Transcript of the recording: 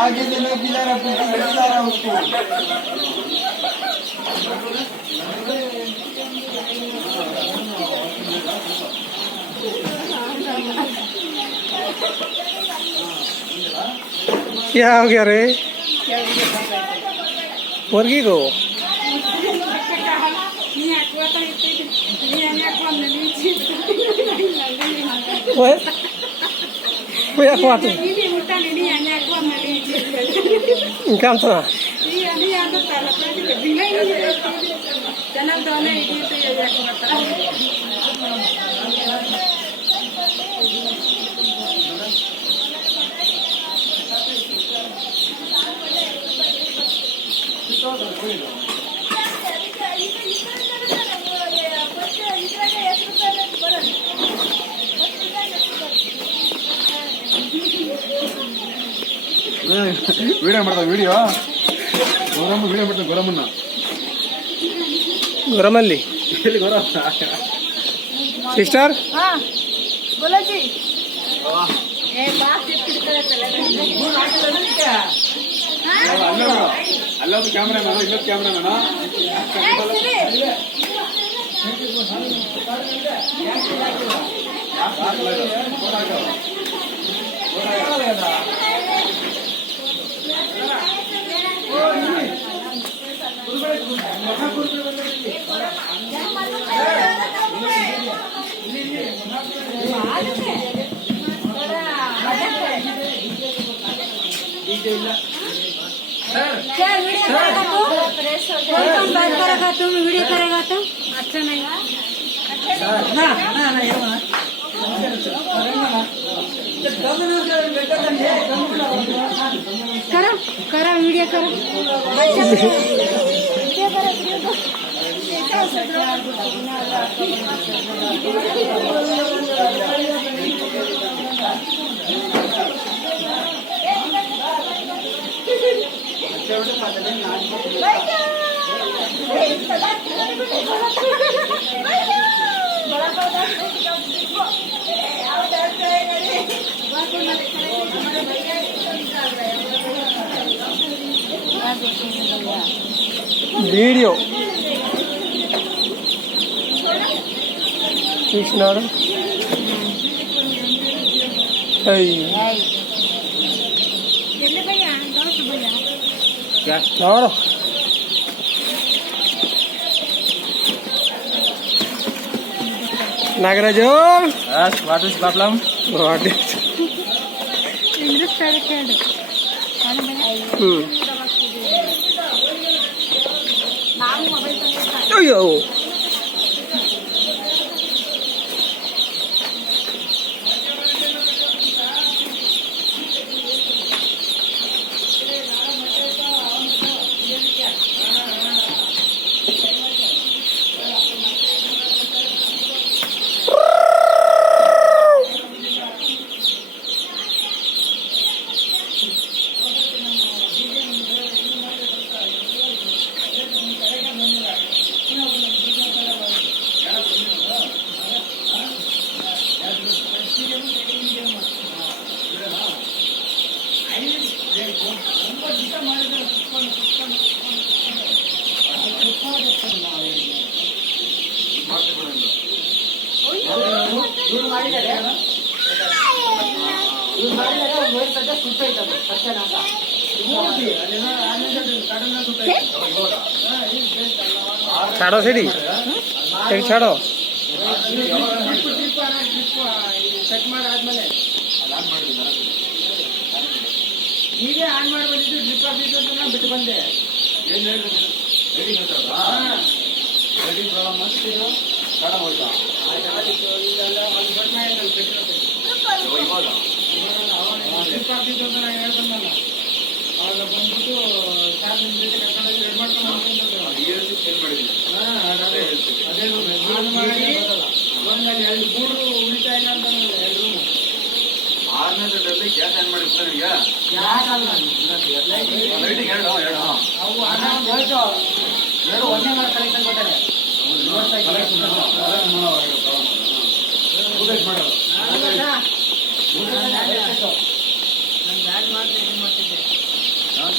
आगे से लोग गिला रहा उसको। क्या हो गया रे मुर्गी को? Kuya kuat. Ini hutan ini hanya aku melihat. Ikan sana. Iya, ini ada talak lagi. Bila ini jangan doa ini itu ya aku kata. Video ಮಾಡ್ತಾ ವಿಡಿಯೋ ಗೌರಮ್ಮ ವಿಡಿಯೋ ಮಾಡ್ತಾ ಗೌರಮ್ಮನ್ನ गरमल्ली ಎಲ್ಲಿ ಗೌರಮ್ಮ सिस्टर हाँ बोलो जी ए बात कितने चले ಅಲ್ಲೊಂದು ಕ್ಯಾಮ್ರಾ ಮ್ಯಾನ ಇಲ್ಲೊಂದು ಕ್ಯಾಮ್ರಾ ಮ್ಯಾನ क्या वीडियो करेगा तू? कौन बात करेगा तुम वीडियो करेगा तो अच्छा नहीं करो करो वीडियो करो वीडियो करो वीडियो చూసినాడు जल्दी भैया दौड़ भैया क्या और Nagaraj what is problem English correct ನಾವು ಮೊಬೈಲ್ ತಂದಿದ್ದ ಅಯ್ಯೋ छाड़ो सीढ़ी एक छाड़ो ಹೀಗೆ ಆನ್ ಮಾಡಿ ಬಂದಿದ್ದು ಡ್ರಿಪ್ ಆಫೀಸ್ ಅಂತ ನಾನು ಬಿಟ್ಟು ಬಂದೆ ಏನು ಹೇಳಿದ್ರು ರೆಡಿ ರೆಡಿ ಪ್ರಾಬ್ಲಮ್ ಆಗ್ತಿದ್ದು ಕಾಡ ಹೋಯ್ತಾ ಒಂದು ಘಟನೆ ಡ್ರಿಪ್ ಆಫೀಸ್ ಅಂತ ನಾನು ಹೇಳ್ಕೊಂಡಲ್ಲ ಅವಾಗ ಬಂದ್ಬಿಟ್ಟು ಚಾರ್ಜ್ ಜೊತೆ ಕರ್ಕೊಂಡೋಗಿ ರೆಡಿ ಮಾಡ್ಕೊಂಡು ಅದೇ ಆನ್ ಮಾಡಿ ಒಂದಲ್ಲಿ 2 ಗೂಡು ಉಳಿತಾ ಇಲ್ಲ ಅಂತ ಎರಡು ರೂಮು 6ನೇದಲ್ಲಿ ಗ್ಯಾಸ್ ಆನ್ ಮಾಡಿ ನಿಮಗೆ ಯಾಕಲ್ಲ ಲೈಟಿಂಗ್ ಎರಡು ಅವು ಎರಡು ಒಂದೇ ಮಾಡಿ ಕಲೆಕ್ಷನ್ ಕೊಟ್ಟಾರೆ ರಿಪ್ಲೇಸ್ ಮಾಡೋದು ನಾನು ಮಾಡ್ತೀನಿ